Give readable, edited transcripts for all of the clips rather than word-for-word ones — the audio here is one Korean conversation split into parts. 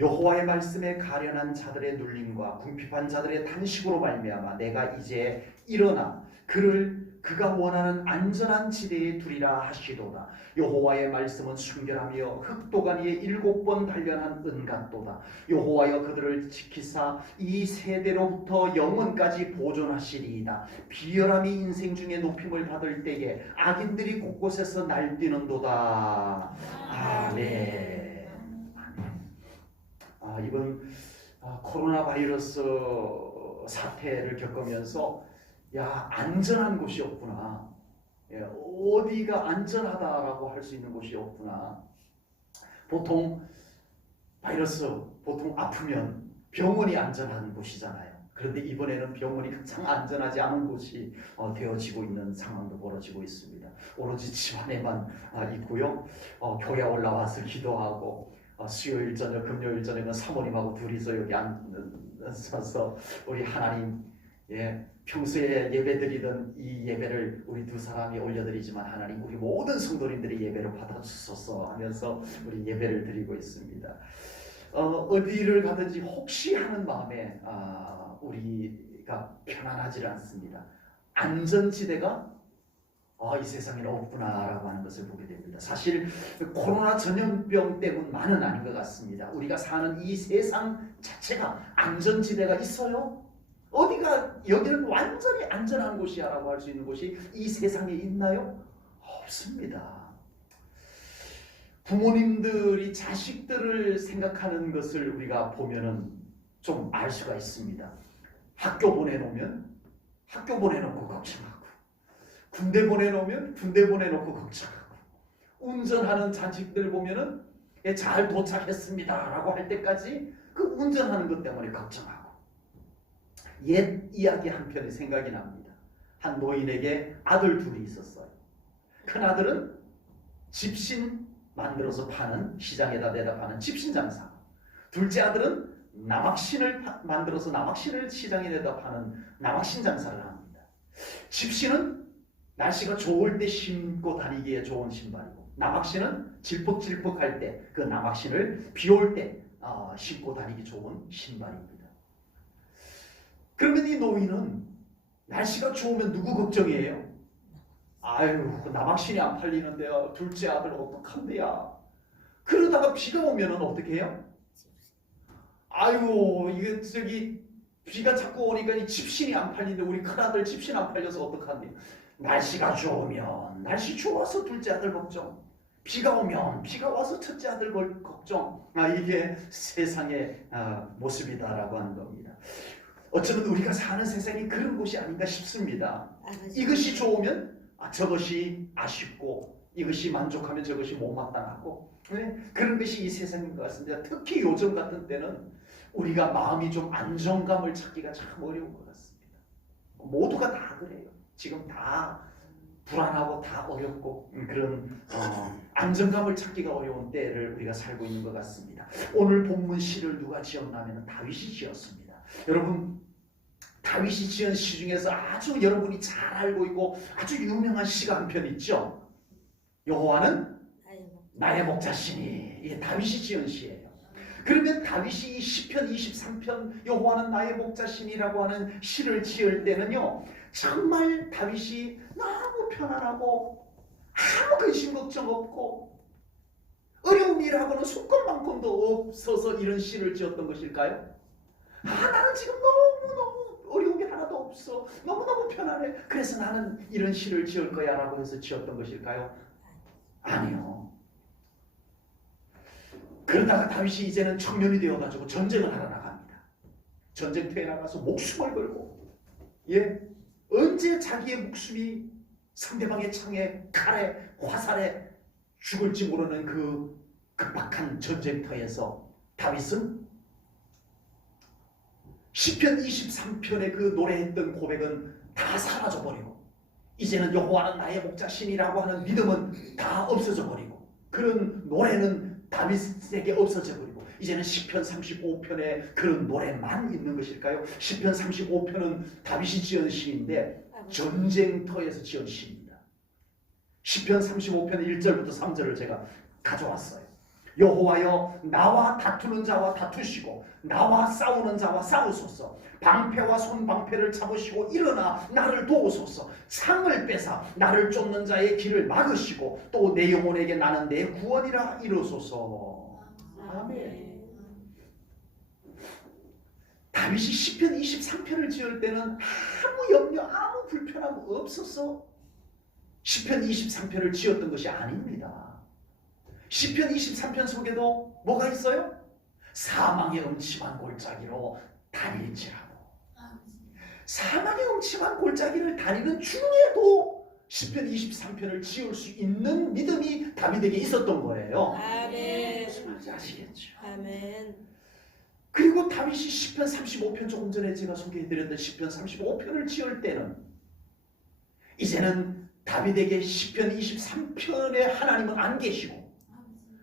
여호와의 말씀에 가련한 자들의 눌림과 궁핍한 자들의 탄식으로 말미암아 내가 이제 일어나 그가 원하는 안전한 지대에 두리라 하시도다. 여호와의 말씀은 순결하며 흑도가니에 7번 단련한 은 같도다. 여호와여 그들을 지키사 이 세대로부터 영원까지 보존하시리이다. 비열함이 인생 중에 높임을 받을 때에 악인들이 곳곳에서 날뛰는도다. 아멘. 이번 코로나 바이러스 사태를 겪으면서 안전한 곳이 없구나. 어디가 안전하다라고 할 수 있는 곳이 없구나. 보통 아프면 병원이 안전한 곳이잖아요. 그런데 이번에는 병원이 가장 안전하지 않은 곳이 되어지고 있는 상황도 벌어지고 있습니다. 오로지 집안에만 있고요. 교회 올라와서 기도하고 수요일 저녁, 금요일 저녁은 사모님하고 둘이서 여기 앉아서 우리 하나님, 평소에 예배드리던 이 예배를 우리 두 사람이 올려드리지만 하나님 우리 모든 성도님들이 예배를 받아주소서 하면서 우리 예배를 드리고 있습니다. 어디를 가든지 혹시 하는 마음에 우리가 편안하지 않습니다. 안전지대가 이 세상에는 없구나라고 하는 것을 보게 됩니다. 사실 코로나 전염병 때문만은 아닌 것 같습니다. 우리가 사는 이 세상 자체가 안전지대가 있어요? 여기는 완전히 안전한 곳이야 라고 할 수 있는 곳이 이 세상에 있나요? 없습니다. 부모님들이 자식들을 생각하는 것을 우리가 보면은 좀 알 수가 있습니다. 학교 보내놓고 걱정하고, 군대 보내놓으면 군대 보내놓고 걱정하고, 운전하는 자식들 보면은 잘 도착했습니다 라고 할 때까지 그 운전하는 것 때문에 걱정하고. 옛 이야기 한 편이 생각이 납니다. 한 노인에게 아들 둘이 있었어요. 큰 아들은 집신 만들어서 파는, 시장에다 내다 파는 집신 장사. 둘째 아들은 남학신을 만들어서 남학신을 시장에 내다 파는 남학신 장사를 합니다. 집신은 날씨가 좋을 때 신고 다니기에 좋은 신발이고, 남학신은 질퍽질퍽할 때 그 남학신을 비 올 때 신고 다니기 좋은 신발입니다. 그러면 이 노인은 날씨가 좋으면 누구 걱정이에요? 남학신이 안 팔리는데요. 둘째 아들 어떡한데야. 그러다가 비가 오면 어떻게 해요? 비가 자꾸 오니까 이 집신이 안 팔리는데 우리 큰아들 집신 안 팔려서 어떡하니? 날씨가 좋으면 날씨 좋아서 둘째 아들 걱정, 비가 오면 비가 와서 첫째 아들 걱정. 이게 세상의 모습이다라고 하는 겁니다. 어쩌면 우리가 사는 세상이 그런 곳이 아닌가 싶습니다. 이것이 좋으면 저것이 아쉽고, 이것이 만족하면 저것이 못마땅하고, 그런 것이 이 세상인 것 같습니다. 특히 요즘 같은 때는 우리가 마음이 좀 안정감을 찾기가 참 어려운 것 같습니다. 모두가 다 그래요. 지금 다 불안하고 다 어렵고 그런 안정감을 찾기가 어려운 때를 우리가 살고 있는 것 같습니다. 오늘 본문 시를 누가 지었냐면 다윗이 지었습니다. 여러분, 다윗이 지은 시 중에서 아주 여러분이 잘 알고 있고 아주 유명한 시가 한 편 있죠. 여호와는 나의 목자시니. 이게 다윗이 지은 시예요. 그러면 다윗이 이 시편 23편 여호와는 나의 목자시니라고 하는 시를 지을 때는요, 정말 다윗이 너무 편안하고 아무 근심 걱정 없고 어려운 일하고는 손꼽만큼도 없어서 이런 시를 지었던 것일까요? 나는 지금 너무너무 어려운 게 하나도 없어. 너무너무 편안해. 그래서 나는 이런 시를 지을 거야 라고 해서 지었던 것일까요? 아니요. 그러다가 다윗이 이제는 청년이 되어가지고 전쟁을 하러 나갑니다. 전쟁터에 나가서 목숨을 걸고, 언제 자기의 목숨이 상대방의 창에, 칼에, 화살에 죽을지 모르는 그 급박한 전쟁터에서 다윗은 시편 23편의 그 노래했던 고백은 다 사라져버리고, 이제는 여호와는 나의 목자신이라고 하는 믿음은 다 없어져버리고, 그런 노래는 다윗에게 없어져버리고, 이제는 시편 35편의 그런 노래만 있는 것일까요? 시편 35편은 다윗이 지은 시인데 전쟁터에서 지은 시입니다. 시편 35편 1절부터 3절을 제가 가져왔어요. 여호와여 나와 다투는 자와 다투시고 나와 싸우는 자와 싸우소서. 방패와 손방패를 잡으시고 일어나 나를 도우소서. 창을 빼사 나를 쫓는 자의 길을 막으시고 또 내 영혼에게 나는 내 구원이라 이르소서. 아멘. 다윗이 시편 23편을 지을 때는 아무 염려 아무 불편함 없어서 시편 23편을 지었던 것이 아닙니다. 시편 23편 속에도 뭐가 있어요? 사망의 음침한 골짜기로 다닐지라도. 사망의 음침한 골짜기를 다니는 중에도 시편 23편을 지을 수 있는 믿음이 다윗에게 있었던 거예요. 아멘. 무슨 말인지 아시겠죠? 아멘. 그리고 다윗이 시편 35편, 조금 전에 제가 소개해드렸던 시편 35편을 지을 때는 이제는 다윗에게 시편 23편에 하나님은 안 계시고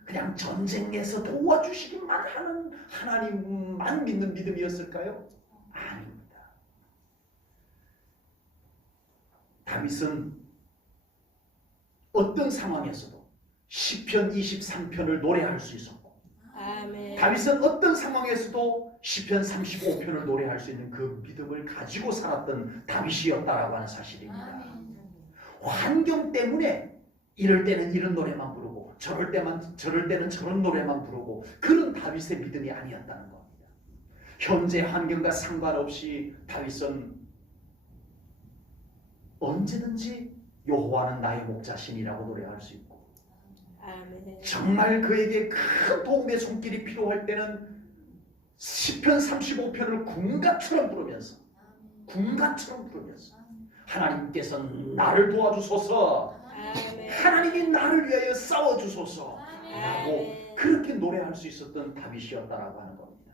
그냥 전쟁에서 도와주시기만 하는 하나님만 믿는 믿음이었을까요? 아닙니다. 다윗은 어떤 상황에서도 시편 23편을 노래할 수 있었고, 아멘. 다윗은 어떤 상황에서도 시편 35편을 노래할 수 있는 그 믿음을 가지고 살았던 다윗이었다라고 하는 사실입니다. 환경 때문에 이럴 때는 이런 노래만 부르고 저럴 때는 저런 노래만 부르고 그런 다윗의 믿음이 아니었다는 겁니다. 현재 환경과 상관없이 다윗은 언제든지 여호와는 나의 목자신이라고 노래할 수 있고, 아멘. 정말 그에게 큰 도움의 손길이 필요할 때는 시편 35편을 군가처럼 부르면서 하나님께서 나를 도와주소서, 아멘. 하나님이 나를 위하여 싸워주소서 라고 아멘. 그렇게 노래할 수 있었던 다윗이었다라고 하는 겁니다.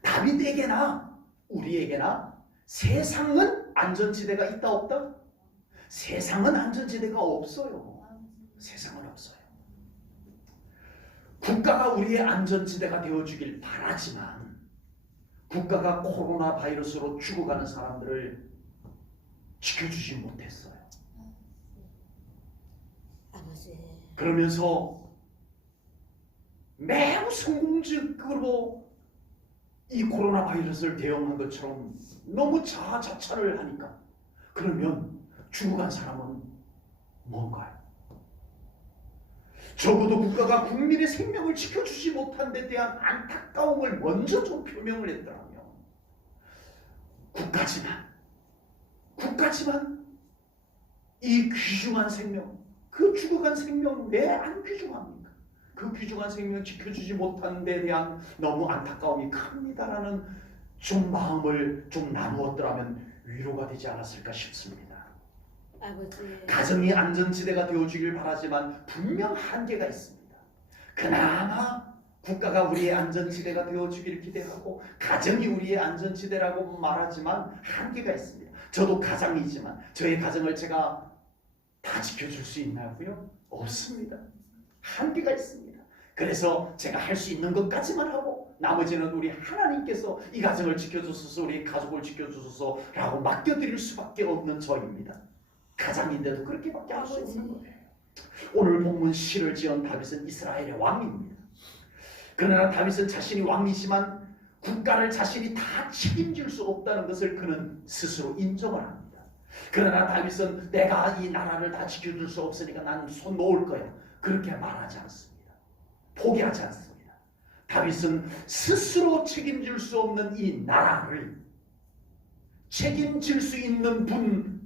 다윗에게나 우리에게나 세상은 안전지대가 있다 없다? 세상은 안전지대가 없어요. 세상은 없어요. 국가가 우리의 안전지대가 되어주길 바라지만 국가가 코로나 바이러스로 죽어가는 사람들을 지켜주지 못했어요. 아버지. 그러면서 매우 성공적으로 이 코로나 바이러스를 대응한 것처럼 너무 자차를 하니까 그러면 죽어간 사람은 뭔가요? 적어도 국가가 국민의 생명을 지켜주지 못한 데 대한 안타까움을 먼저 좀 표명을 했더라면 국가지만 이 귀중한 생명, 그 죽어간 생명 왜 안 귀중합니까? 그 귀중한 생명 지켜주지 못한 데 대한 너무 안타까움이 큽니다라는 좀 마음을 좀 나누었더라면 위로가 되지 않았을까 싶습니다. 아버지. 가정이 안전지대가 되어주길 바라지만 분명 한계가 있습니다. 그나마 국가가 우리의 안전지대가 되어주기를 기대하고 가정이 우리의 안전지대라고 말하지만 한계가 있습니다. 저도 가장이지만 저의 가정을 제가 다 지켜줄 수 있나고요? 없습니다. 한계가 있습니다. 그래서 제가 할 수 있는 것까지만 하고 나머지는 우리 하나님께서 이 가정을 지켜주소서, 우리 가족을 지켜주소서 라고 맡겨드릴 수밖에 없는 저입니다. 가장인데도 그렇게밖에 할 수 없는 거예요. 오늘 본문 시를 지은 다윗은 이스라엘의 왕입니다. 그러나 다윗은 자신이 왕이지만 국가를 자신이 다 책임질 수 없다는 것을 그는 스스로 인정을 합니다. 그러나 다윗은 내가 이 나라를 다 지켜줄 수 없으니까 나는 손 놓을 거야, 그렇게 말하지 않습니다. 포기하지 않습니다. 다윗은 스스로 책임질 수 없는 이 나라를 책임질 수 있는 분,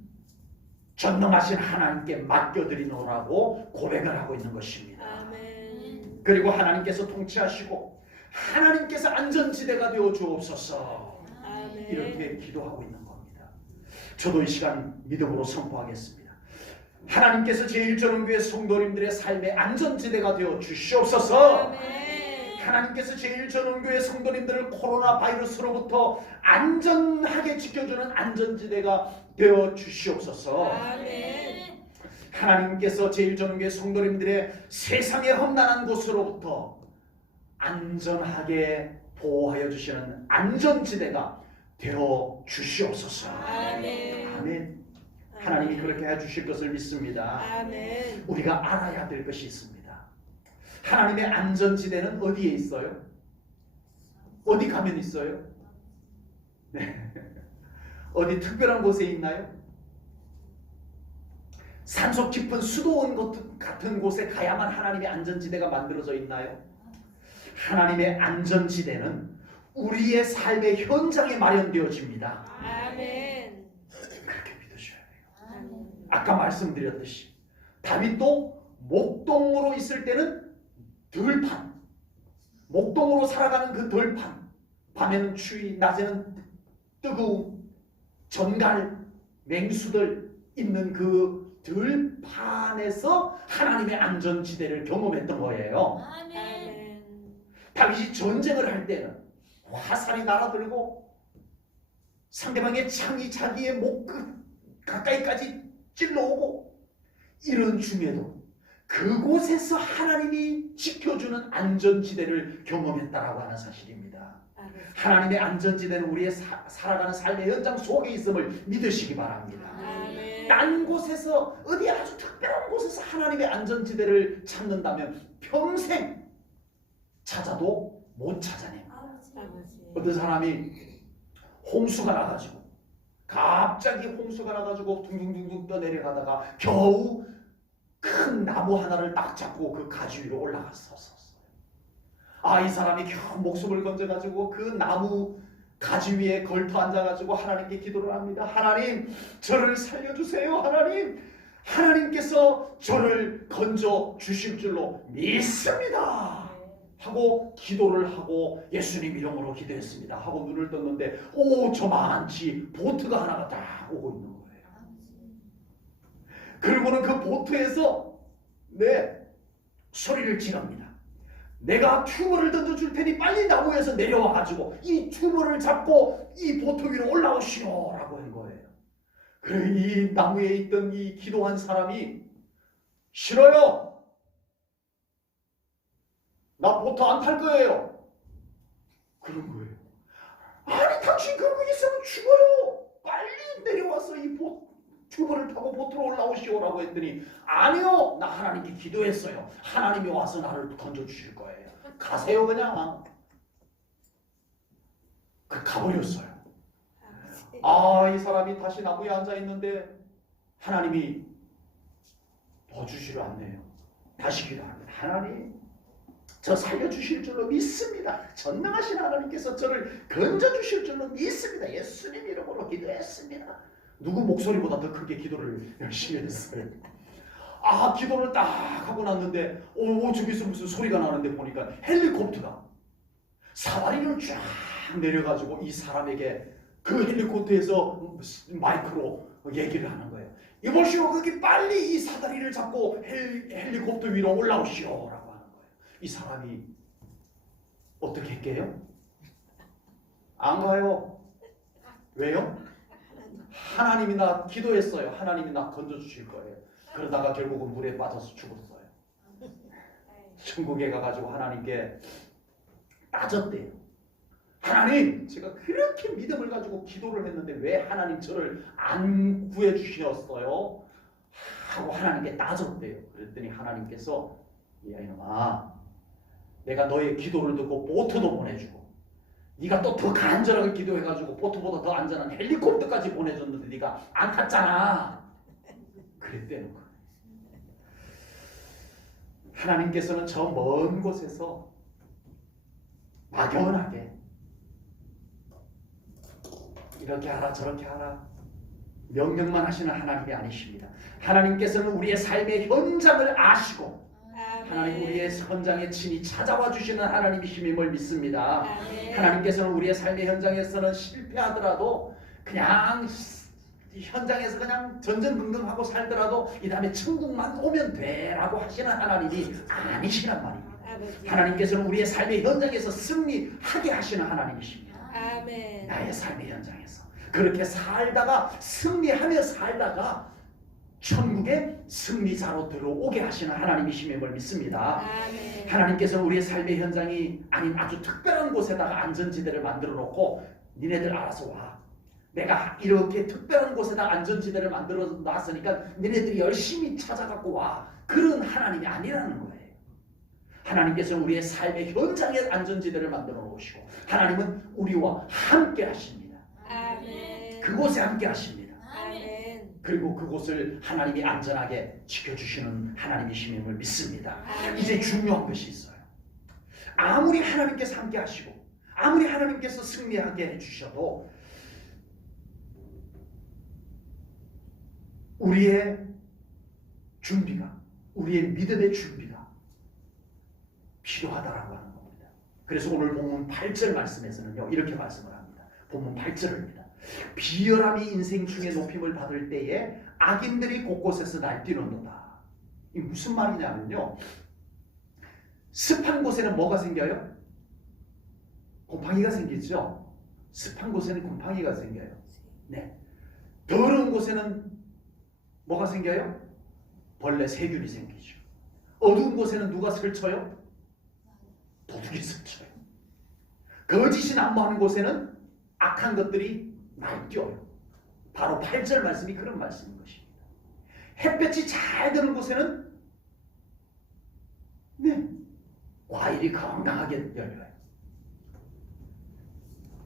전능하신 하나님께 맡겨드리노라고 고백을 하고 있는 것입니다. 아멘. 그리고 하나님께서 통치하시고 하나님께서 안전지대가 되어 주옵소서, 아멘. 이렇게 기도하고 있는 겁니다. 저도 이 시간 믿음으로 선포하겠습니다. 하나님께서 제1전원교회 성도님들의 삶의 안전지대가 되어 주시옵소서. 아멘. 하나님께서 제1전원교회 성도님들을 코로나 바이러스로부터 안전하게 지켜주는 안전지대가 되어 주시옵소서. 아멘. 하나님께서 제1전원교회 성도님들의 세상의 험난한 곳으로부터 안전하게 보호하여 주시는 안전지대가 되어 주시옵소서. 아멘. 아멘. 하나님이 그렇게 해주실 것을 믿습니다. 아멘. 우리가 알아야 될 것이 있습니다. 하나님의 안전지대는 어디에 있어요? 어디 가면 있어요? 네. 어디 특별한 곳에 있나요? 산속 깊은 수도원 같은 곳에 가야만 하나님의 안전지대가 만들어져 있나요? 하나님의 안전지대는 우리의 삶의 현장에 마련되어집니다. 아멘. 그렇게 믿으셔야 돼요. 아멘. 아까 말씀드렸듯이 다윗도 목동으로 있을 때는 들판, 목동으로 살아가는 그 들판, 밤에는 추위, 낮에는 뜨거움, 전갈, 맹수들 있는 그 들판에서 하나님의 안전지대를 경험했던 거예요. 아멘. 다윗이 전쟁을 할 때는 화살이 날아들고 상대방의 창이 자기의 목 가까이까지 찔러오고 이런 중에도 그곳에서 하나님이 지켜주는 안전지대를 경험했다라고 하는 사실입니다. 하나님의 안전지대는 우리의 살아가는 삶의 현장 속에 있음을 믿으시기 바랍니다. 아멘. 딴 곳에서 어디 아주 특별한 곳에서 하나님의 안전지대를 찾는다면 평생 찾아도 못 찾아내요. 아버지. 어떤 사람이 홍수가 나가지고 갑자기 홍수가 나가지고 둥둥둥둥 떠내려가다가 겨우 큰 나무 하나를 딱 잡고 그 가지 위로 올라갔었어요. 이 사람이 겨우 목숨을 건져가지고 그 나무 가지 위에 걸터 앉아가지고 하나님께 기도를 합니다. 하나님, 저를 살려주세요. 하나님께서 저를 건져 주실 줄로 믿습니다. 하고 기도를 하고 예수님 이름으로 기도했습니다. 하고 눈을 떴는데 저만치 보트가 하나가 딱 오고 있는 거예요. 그리고는 그 보트에서 소리를 지릅니다. 내가 튜브를 던져줄 테니 빨리 나무에서 내려와가지고 이 튜브를 잡고 이 보트 위로 올라오시오 라고 한 거예요. 그래 이 나무에 있던 이 기도한 사람이 싫어요. 나 보트 안 탈 거예요. 그런 거예요. 아니 당신 그러고 있으면 죽어요. 빨리 내려와서 이 튜브를 타고 보트로 올라오시오라고 했더니 아니요. 나 하나님께 기도했어요. 하나님이 와서 나를 건져주실 거예요. 가세요 그냥. 가버렸어요. 이 사람이 다시 나무에 앉아있는데 하나님이 도와주시려 않네요. 다시 기도합니다. 하나님, 저 살려주실 줄로 믿습니다. 전능하신 하나님께서 저를 건져주실 줄로 믿습니다. 예수님 이름으로 기도했습니다. 누구 목소리보다 더 크게 기도를 열심히 했어요. 기도를 딱 하고 났는데 저기서 무슨 소리가 나는데 보니까 헬리콥터가 사다리를 쫙 내려가지고 이 사람에게 그 헬리콥터에서 마이크로 얘기를 하는 거예요. 이보시오, 거기 빨리 이 사다리를 잡고 헬리콥터 위로 올라오시오 라고 하는 거예요. 이 사람이 어떻게 했게요? 안 가요. 왜요? 하나님이 나 기도했어요. 하나님이 나 건져주실 거예요. 그러다가 결국은 물에 빠져서 죽었어요. 천국에 가가지고 하나님께 따졌대요. 하나님, 제가 그렇게 믿음을 가지고 기도를 했는데 왜 하나님 저를 안 구해주셨어요? 하고 하나님께 따졌대요. 그랬더니 하나님께서 야 이놈아, 내가 너의 기도를 듣고 보트도 보내주고 네가 또 더 간절하게 기도해가지고 보트보다 더 안전한 헬리콥터까지 보내줬는데 네가 안 탔잖아. 그랬대는 거예요. 하나님께서는 저 먼 곳에서 막연하게 이렇게 하라 저렇게 하라 명령만 하시는 하나님이 아니십니다. 하나님께서는 우리의 삶의 현장을 아시고 하나님 우리의 현장에 친히 찾아와 주시는 하나님이심을 믿습니다. 하나님께서는 우리의 삶의 현장에서는 실패하더라도 그냥 현장에서 그냥 전전긍긍하고 살더라도 이 다음에 천국만 오면 돼라고 하시는 하나님이 아니시란 말입니다. 하나님께서는 우리의 삶의 현장에서 승리하게 하시는 하나님이십니다. 아멘. 나의 삶의 현장에서 그렇게 살다가 승리하며 살다가 천국의 승리자로 들어오게 하시는 하나님이심을 믿습니다. 아멘. 하나님께서는 우리의 삶의 현장이 아닌 아주 특별한 곳에다가 안전지대를 만들어 놓고 니네들 알아서 와. 내가 이렇게 특별한 곳에다 안전지대를 만들어 놨으니까 니네들이 열심히 찾아갖고 와. 그런 하나님이 아니라는 거예요. 하나님께서 우리의 삶의 현장의 안전지대를 만들어 놓으시고 하나님은 우리와 함께 하십니다. 아멘. 그곳에 함께 하십니다. 아멘. 그리고 그곳을 하나님이 안전하게 지켜주시는 하나님이심을 믿습니다. 아멘. 이제 중요한 것이 있어요. 아무리 하나님께서 함께 하시고 아무리 하나님께서 승리하게 해주셔도 우리의 준비가, 우리의 믿음의 준비가 필요하다라고 하는 겁니다. 그래서 오늘 본문 8절 말씀에서는요 이렇게 말씀을 합니다. 본문 8절입니다. 비열함이 인생 중에 높임을 받을 때에 악인들이 곳곳에서 날뛰는도다. 이 무슨 말이냐면요, 습한 곳에는 뭐가 생겨요? 곰팡이가 생기죠. 습한 곳에는 곰팡이가 생겨요. 네. 더러운 곳에는 뭐가 생겨요? 벌레, 세균이 생기죠. 어두운 곳에는 누가 설쳐요? 도둑이 설쳐요. 거짓이 난무하는 곳에는 악한 것들이 날뛰어요. 바로 8절 말씀이 그런 말씀인 것입니다. 햇볕이 잘 드는 곳에는 과일이 건강하게 열려요.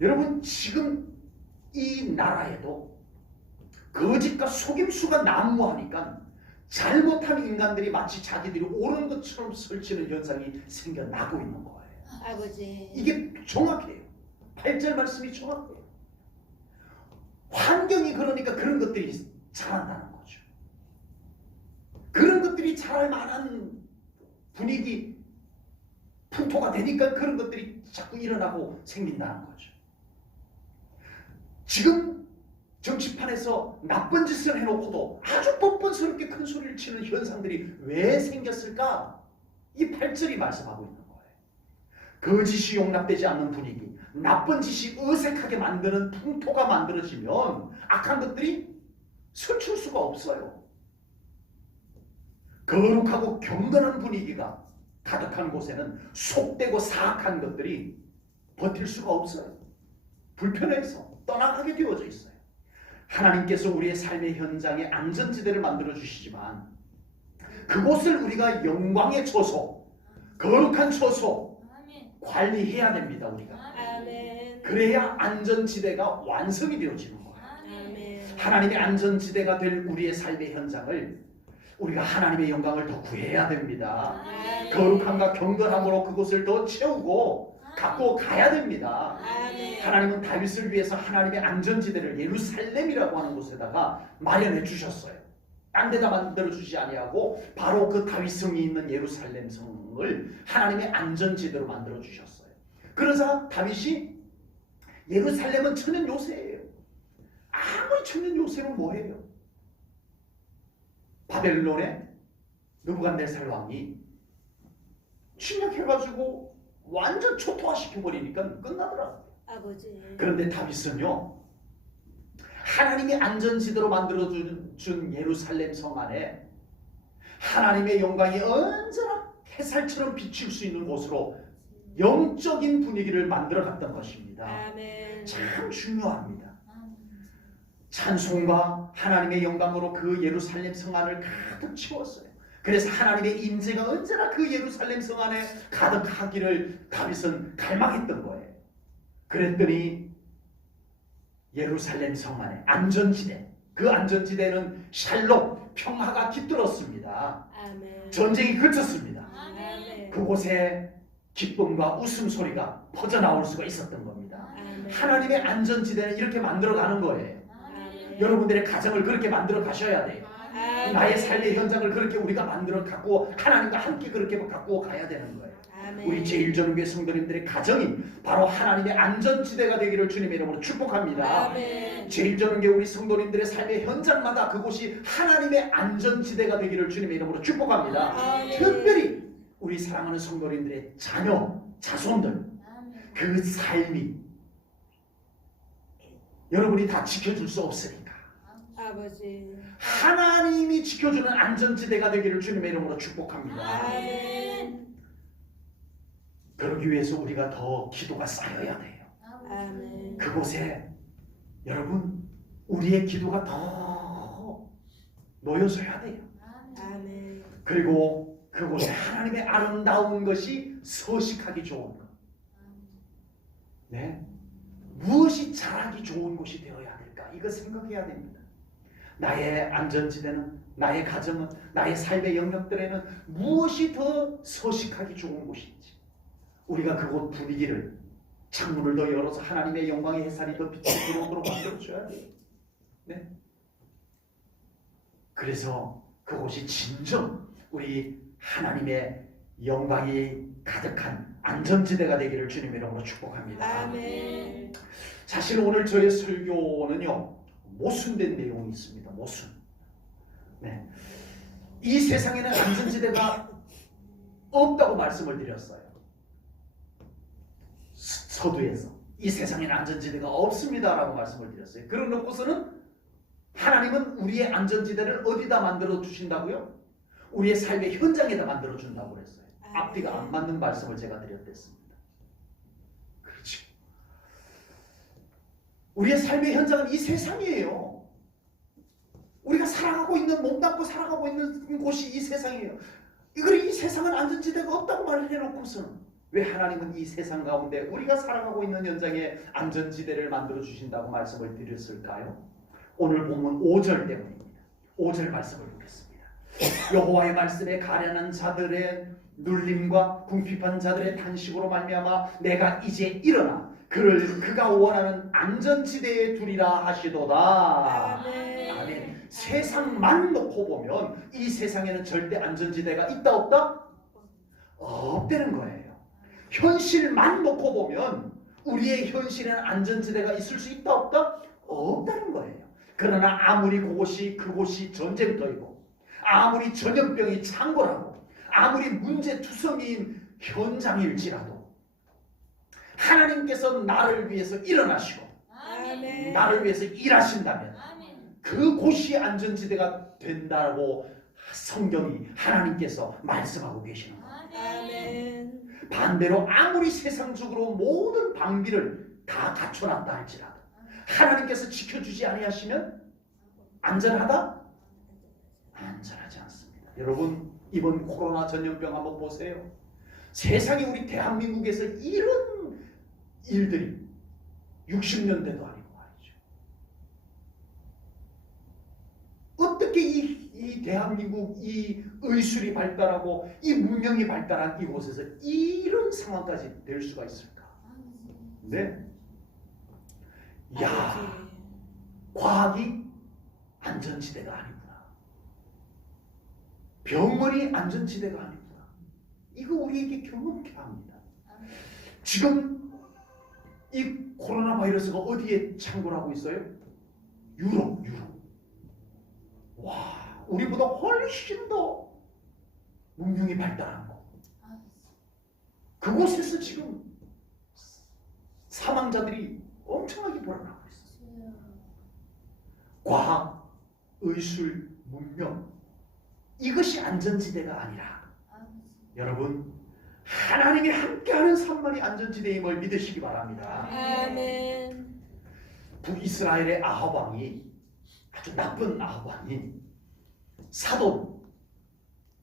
여러분, 지금 이 나라에도 거짓과 속임수가 난무하니까 잘못한 인간들이 마치 자기들이 옳은 것처럼 설치는 현상이 생겨나고 있는 거예요. 아버지. 이게 정확해요. 8절 말씀이 정확해요. 환경이 그러니까 그런 것들이 자란다는 거죠. 그런 것들이 자랄 만한 분위기, 풍토가 되니까 그런 것들이 자꾸 일어나고 생긴다는 거죠. 지금 정치판에서 나쁜 짓을 해놓고도 아주 뻔뻔스럽게 큰 소리를 치는 현상들이 왜 생겼을까? 이 8절이 말씀하고 있는 거예요. 거짓이 용납되지 않는 분위기, 나쁜 짓이 어색하게 만드는 풍토가 만들어지면 악한 것들이 설칠 수가 없어요. 거룩하고 경건한 분위기가 가득한 곳에는 속되고 사악한 것들이 버틸 수가 없어요. 불편해서 떠나가게 되어져 있어요. 하나님께서 우리의 삶의 현장에 안전지대를 만들어 주시지만 그곳을 우리가 영광의 처소, 거룩한 처소 관리해야 됩니다. 우리가 아멘. 그래야 안전지대가 완성이 되어지는 거예요. 아멘. 하나님의 안전지대가 될 우리의 삶의 현장을 우리가 하나님의 영광을 더 구해야 됩니다. 아멘. 거룩함과 경건함으로 그곳을 더 채우고 갖고 가야 됩니다. 아멘. 하나님은 다윗을 위해서 하나님의 안전지대를 예루살렘이라고 하는 곳에다가 마련해 주셨어요. 딴 데다 만들어 주지 아니하고 바로 그 다윗 성이 있는 예루살렘 성을 하나님의 안전지대로 만들어 주셨어요. 그러자 다윗이 예루살렘은 천년 요새예요. 아무리 천년 요새는 뭐예요? 바벨론의 느부갓네살 왕이 침략해가지고 완전 초토화시켜버리니까 끝나더라고요. 아버지. 그런데 다윗은요, 하나님이 안전지대로 만들어준 예루살렘 성 안에 하나님의 영광이 언제나 햇살처럼 비칠 수 있는 곳으로 영적인 분위기를 만들어갔던 것입니다. 아멘. 참 중요합니다. 찬송과 하나님의 영광으로 그 예루살렘 성 안을 가득 채웠어요. 그래서 하나님의 임재가 언제나 그 예루살렘 성 안에 가득하기를 다윗은 갈망했던 거예요. 그랬더니 예루살렘 성 안에 안전지대, 그 안전지대는 샬롬, 평화가 깃들었습니다. 아멘. 전쟁이 그쳤습니다. 아멘. 그곳에 기쁨과 웃음소리가 퍼져나올 수가 있었던 겁니다. 아멘. 하나님의 안전지대는 이렇게 만들어가는 거예요. 아멘. 여러분들의 가정을 그렇게 만들어 가셔야 돼요. 아멘. 나의 삶의 현장을 그렇게 우리가 만들어 갖고 하나님과 함께 그렇게 갖고 가야 되는 거예요. 아멘. 우리 제1전교회 성도님들의 가정이 바로 하나님의 안전지대가 되기를 주님의 이름으로 축복합니다. 아멘. 제1전교회 우리 성도님들의 삶의 현장마다 그곳이 하나님의 안전지대가 되기를 주님의 이름으로 축복합니다. 아멘. 특별히 우리 사랑하는 성도님들의 자녀, 자손들 그 삶이 여러분이 다 지켜줄 수 없으니까 아버지. 하나님이 지켜주는 안전지대가 되기를 주님의 이름으로 축복합니다. 아멘. 그러기 위해서 우리가 더 기도가 쌓여야 돼요. 아멘. 그곳에 여러분 우리의 기도가 더 놓여져야 돼요. 아멘. 그리고 그곳에 하나님의 아름다운 것이 서식하기 좋은 것. 네. 무엇이 자라기 좋은 곳이 되어야 될까? 이거 생각해야 됩니다. 나의 안전지대는, 나의 가정은, 나의 삶의 영역들에는 무엇이 더 서식하기 좋은 곳인지 우리가 그곳 분위기를, 창문을 더 열어서 하나님의 영광의 햇살이 더 빛이 들어오도록 만들어줘야 돼요. 네. 그래서 그곳이 진정 우리 하나님의 영광이 가득한 안전지대가 되기를 주님의 이름으로 축복합니다. 아멘. 사실 오늘 저의 설교는요, 모순된 내용이 있습니다. 모순. 네. 이 세상에는 안전지대가 없다고 말씀을 드렸어요. 서두에서 이 세상에는 안전지대가 없습니다라고 말씀을 드렸어요. 그러놓고서는 하나님은 우리의 안전지대를 어디다 만들어 주신다고요? 우리의 삶의 현장에다 만들어 준다고 그랬어요. 앞뒤가 안 맞는 말씀을 제가 드렸댔습니다. 그렇죠. 우리의 삶의 현장은 이 세상이에요. 우리가 살아가고 있는, 몸담고 살아가고 있는 곳이 이 세상이에요. 이 세상은 안전지대가 없다고 말을 해놓고서는 왜 하나님은 이 세상 가운데 우리가 살아가고 있는 현장에 안전지대를 만들어 주신다고 말씀을 드렸을까요? 오늘 본문 5절 때문입니다. 5절 말씀을 보겠습니다. 여호와의 말씀에 가련한 자들의 눌림과 궁핍한 자들의 탄식으로 말미암아 내가 이제 일어나 그를 그가 원하는 안전지대에 두리라 하시도다. 아멘. 아멘. 세상만 놓고 보면 이 세상에는 절대 안전지대가 있다 없다? 없다는 거예요. 현실만 놓고 보면 우리의 현실에는 안전지대가 있을 수 있다 없다? 없다는 거예요. 그러나 아무리 그곳이 전쟁터이고 아무리 전염병이 창궐하고 아무리 문제투성이인 현장일지라도 하나님께서 나를 위해서 일어나시고 아멘. 나를 위해서 일하신다면 그곳이 안전지대가 된다고 성경이 하나님께서 말씀하고 계시는 거예요. 아멘. 반대로 아무리 세상적으로 모든 방비를 다 갖춰놨다 할지라도 하나님께서 지켜주지 아니하시면 안전하다? 안전하지 않습니다. 여러분, 이번 코로나 전염병 한번 보세요. 세상에 우리 대한민국에서 이런 일들이 60년대도 아니고 말이죠. 어떻게 이 대한민국 이 의술이 발달하고 이 문명이 발달한 이곳에서 이런 상황까지 될 수가 있을까? 네. 야, 과학이 안전지대가 아니구나. 병원이 안전지대가 아니구나. 이거 우리에게 경험케 합니다. 지금 이 코로나 바이러스가 어디에 창궐하고 있어요? 유럽. 와, 우리보다 훨씬 더 문명이 발달한 거. 그곳에서 지금 사망자들이 엄청나게 벌어나고 있어요. 과학, 의술, 문명, 이것이 안전지대가 아니라 여러분, 하나님이 함께하는 산만이 안전지대임을 믿으시기 바랍니다. 아멘. 북이스라엘의 아합 왕이, 아주 나쁜 아합 왕이 사돈,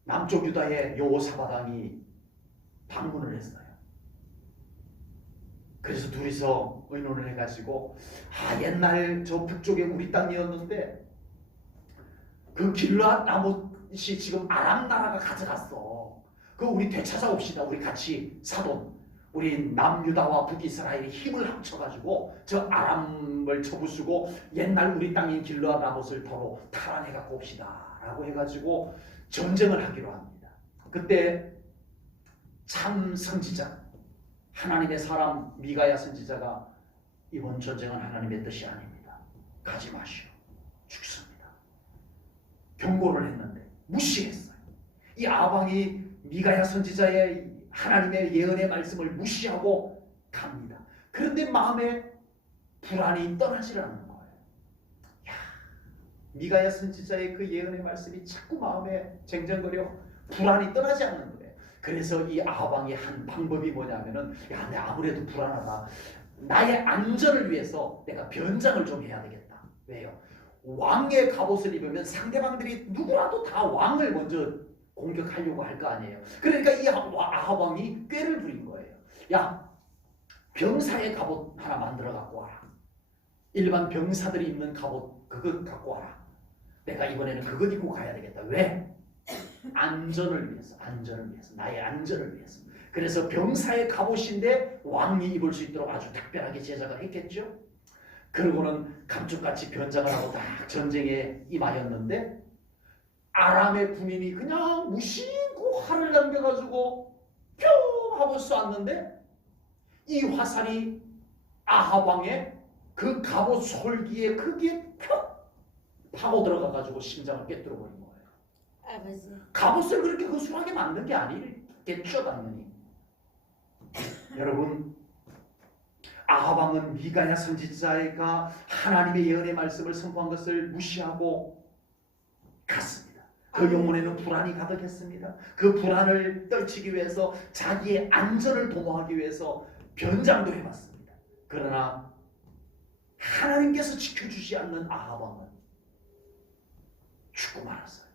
남쪽 유다의 여호사밧 왕이 방문을 했어요. 그래서 둘이서 의논을 해가지고, 옛날 저 북쪽에 우리 땅이었는데 그 길르앗 나못이 지금 아람 나라가 가져갔어. 그거 우리 되찾아옵시다. 우리 같이 사돈, 우리 남유다와 북이스라엘이 힘을 합쳐가지고 저 아람을 쳐부수고 옛날 우리 땅인 길르앗 나못을 더러 탈환해갖고 옵시다 라고 해가지고 전쟁을 하기로 합니다. 그때 참 선지자, 하나님의 사람 미가야 선지자가 이번 전쟁은 하나님의 뜻이 아닙니다. 가지 마시오. 죽습니다. 경고를 했는데 무시했어요. 이 아방이 미가야 선지자의 하나님의 예언의 말씀을 무시하고 갑니다. 그런데 마음에 불안이 떠나질 않는 거예요. 미가야 선지자의 그 예언의 말씀이 자꾸 마음에 쟁쟁거려 불안이 떠나지 않는 거예요. 그래서 이 아방이 한 방법이 뭐냐면은, 내 아무래도 불안하다. 나의 안전을 위해서 내가 변장을 좀 해야 되겠다. 왜요? 왕의 갑옷을 입으면 상대방들이 누구라도 다 왕을 먼저 공격하려고 할 거 아니에요. 그러니까 이 아합 왕이 꾀를 부린 거예요. 야, 병사의 갑옷 하나 만들어 갖고 와라. 일반 병사들이 입는 갑옷 그것 갖고 와라. 내가 이번에는 그것 입고 가야 되겠다. 왜? 안전을 위해서, 나의 안전을 위해서. 그래서 병사의 갑옷인데 왕이 입을 수 있도록 아주 특별하게 제작을 했겠죠. 그러고는 감쪽같이 변장을 하고 딱 전쟁에 임하였는데 아람의 군인이 그냥 무심코 활을 남겨가지고 뿅 하고 쏘았는데 이 화살이 아합 왕의 그 갑옷 솔기에 크게 펴 파고 들어가가지고 심장을 꿰뚫어 버린 거예요. 아버지. 갑옷을 그렇게 허술하게 만든 게 아니겠죠, 당연히. 여러분, 아합 왕은 미가야 선지자가 하나님의 예언의 말씀을 선포한 것을 무시하고 갔습니다. 그 영혼에는 불안이 가득했습니다. 그 불안을 떨치기 위해서 자기의 안전을 도모하기 위해서 변장도 해봤습니다. 그러나 하나님께서 지켜주지 않는 아합 왕은 죽고 말았어요.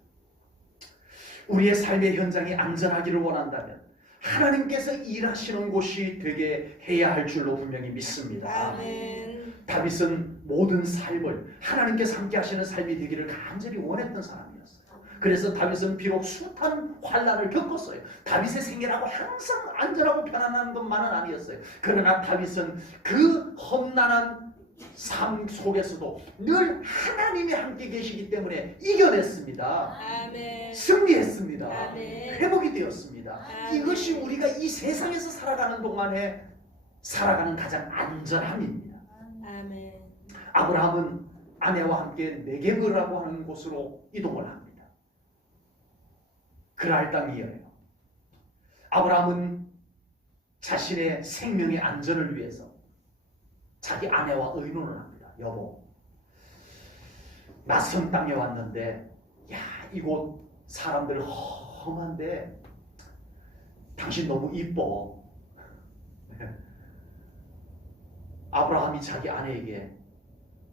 우리의 삶의 현장이 안전하기를 원한다면 하나님께서 일하시는 곳이 되게 해야 할 줄로 분명히 믿습니다. 아멘. 다윗은 모든 삶을 하나님께서 함께 하시는 삶이 되기를 간절히 원했던 사람이었어요. 그래서 다윗은 비록 숱한 환난을 겪었어요. 다윗의 생애라고 항상 안전하고 편안한 것만은 아니었어요. 그러나 다윗은 그 험난한 삶 속에서도 늘 하나님이 함께 계시기 때문에 이겨냈습니다. 아멘. 승리했습니다. 아멘. 회복이 되었습니다. 아멘. 이것이 우리가 이 세상에서 살아가는 동안에 살아가는 가장 안전함입니다. 아멘. 아브라함은 아내와 함께 네게브라고 하는 곳으로 이동을 합니다. 그랄 땅이에요. 아브라함은 자신의 생명의 안전을 위해서 자기 아내와 의논을 합니다. 여보, 낯선 땅에 왔는데 야, 이곳 사람들 험한데 당신 너무 이뻐. 아브라함이 자기 아내에게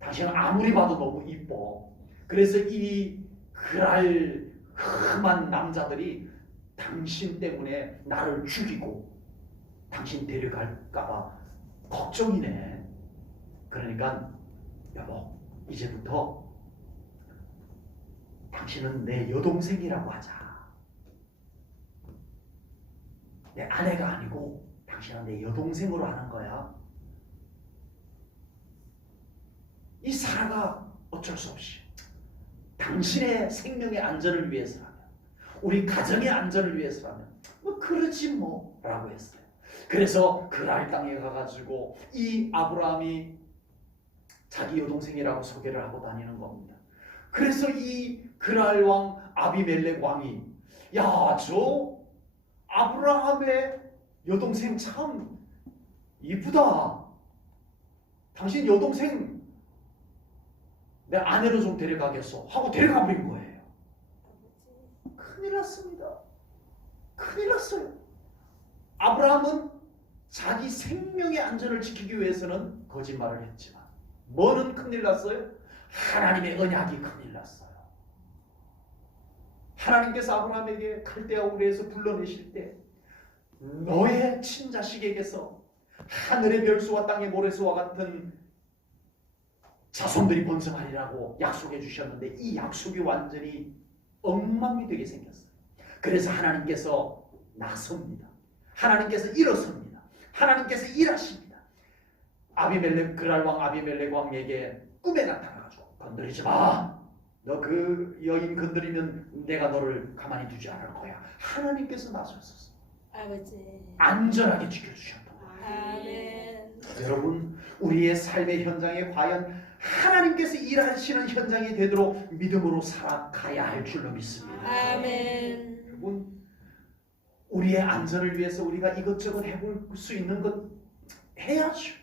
당신은 아무리 봐도 너무 이뻐. 그래서 이 그랄 험한 남자들이 당신 때문에 나를 죽이고 당신 데려갈까봐 걱정이네. 그러니까 여보, 이제부터 당신은 내 여동생이라고 하자. 내 아내가 아니고 당신은 내 여동생으로 하는 거야. 이 사라가 어쩔 수 없이 당신의 생명의 안전을 위해서라면, 우리 가정의 안전을 위해서라면 뭐 그렇지 뭐 라고 했어요. 그래서 그랄 땅에 가가지고 이 아브라함이 자기 여동생이라고 소개를 하고 다니는 겁니다. 그래서 이 그랄 왕 아비멜렉 왕이 야, 저 아브라함의 여동생 참 이쁘다. 당신 여동생 내 아내로 좀 데려가겠어 하고 데려가 버린 거예요. 큰일 났습니다. 큰일 났어요. 아브라함은 자기 생명의 안전을 지키기 위해서는 거짓말을 했지만 뭐는 큰일 났어요? 하나님의 언약이 큰일 났어요. 하나님께서 아브라함에게 칼데아 우르에서 불러내실 때 너의 친자식에게서 하늘의 별수와 땅의 모래수와 같은 자손들이 번성하리라고 약속해 주셨는데 이 약속이 완전히 엉망이 되게 생겼어요. 그래서 하나님께서 나섭니다. 하나님께서 일어섭니다. 하나님께서 일하십니다. 아비멜렉, 그랄 왕 아비멜렉 왕에게 꿈에 나타나가지고 건드리지 마. 너 그 여인 건드리면 내가 너를 가만히 두지 않을 거야. 하나님께서 나서셨어. 아버지. 안전하게 지켜주셨던 거예요. 아멘. 여러분, 우리의 삶의 현장에 과연 하나님께서 일하시는 현장이 되도록 믿음으로 살아가야 할 줄로 믿습니다. 아멘. 여러분, 우리의 안전을 위해서 우리가 이것저것 해볼 수 있는 것 해야죠.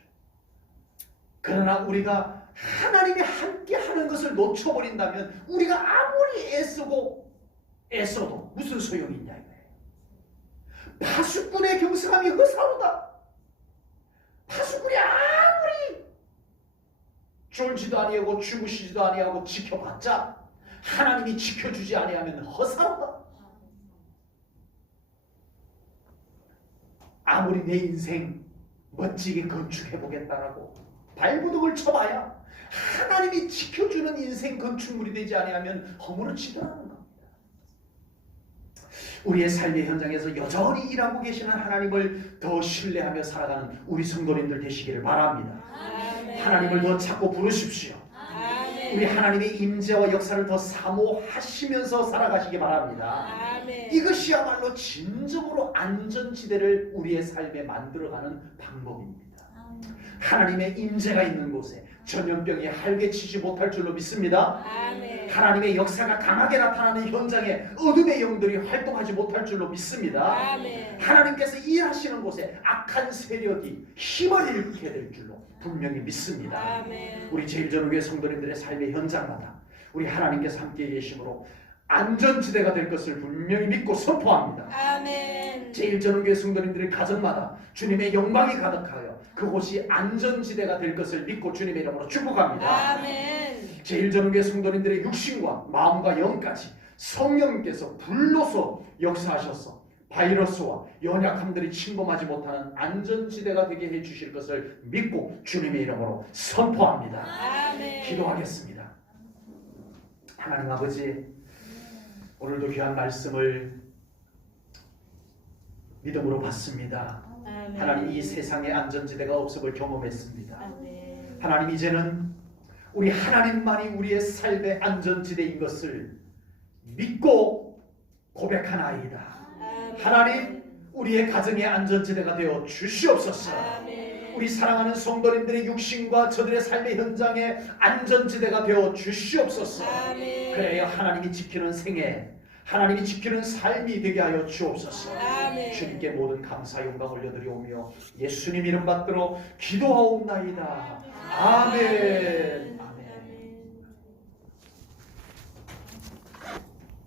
그러나 우리가 하나님이 함께 하는 것을 놓쳐버린다면 우리가 아무리 애써도 무슨 소용이 있냐 이거예요. 파수꾼의 경성함이 허사로다. 파수꾼이 아무리 졸지도 아니하고 주무시지도 아니하고 지켜봤자 하나님이 지켜주지 아니하면 허사로다. 아무리 내 인생 멋지게 건축해보겠다라고 발부둥을 쳐봐야 하나님이 지켜주는 인생 건축물이 되지 아니하면 허물어지더라는 겁니다. 우리의 삶의 현장에서 여전히 일하고 계시는 하나님을 더 신뢰하며 살아가는 우리 성도님들 되시기를 바랍니다. 아멘. 하나님을 더 찾고 부르십시오. 아멘. 우리 하나님의 임재와 역사를 더 사모하시면서 살아가시기 바랍니다. 아멘. 이것이야말로 진정으로 안전지대를 우리의 삶에 만들어가는 방법입니다. 하나님의 임재가 있는 곳에 전염병이 활개치지 못할 줄로 믿습니다. 아멘. 하나님의 역사가 강하게 나타나는 현장에 어둠의 영들이 활동하지 못할 줄로 믿습니다. 아멘. 하나님께서 일하시는 곳에 악한 세력이 힘을 잃게 될 줄로 분명히 믿습니다. 아멘. 우리 제일전후교회 성도님들의 삶의 현장마다 우리 하나님께서 함께 계심으로 안전지대가 될 것을 분명히 믿고 선포합니다. 아멘. 제일전후교회 성도님들의 가정마다 주님의 영광이 가득하여 그곳이 안전지대가 될 것을 믿고 주님의 이름으로 축복합니다. 아멘. 제일전후교회 성도님들의 육신과 마음과 영까지 성령님께서 불로서 역사하셔서 바이러스와 연약함들이 침범하지 못하는 안전지대가 되게 해주실 것을 믿고 주님의 이름으로 선포합니다. 아멘. 기도하겠습니다. 하나님 아버지, 오늘도 귀한 말씀을 믿음으로 받습니다. 아멘. 하나님, 이 세상에 안전지대가 없음을 경험했습니다. 아멘. 하나님, 이제는 우리 하나님만이 우리의 삶의 안전지대인 것을 믿고 고백하나이다. 아멘. 하나님, 우리의 가정의 안전지대가 되어 주시옵소서. 아멘. 우리 사랑하는 성도님들의 육신과 저들의 삶의 현장에 안전지대가 되어 주시옵소서. 아멘. 그래야 하나님이 지키는 생애, 하나님이 지키는 삶이 되게 하여 주옵소서. 아멘. 주님께 모든 감사 영광 올려드리오며 예수님 이름 받들어 기도하옵나이다. 아멘.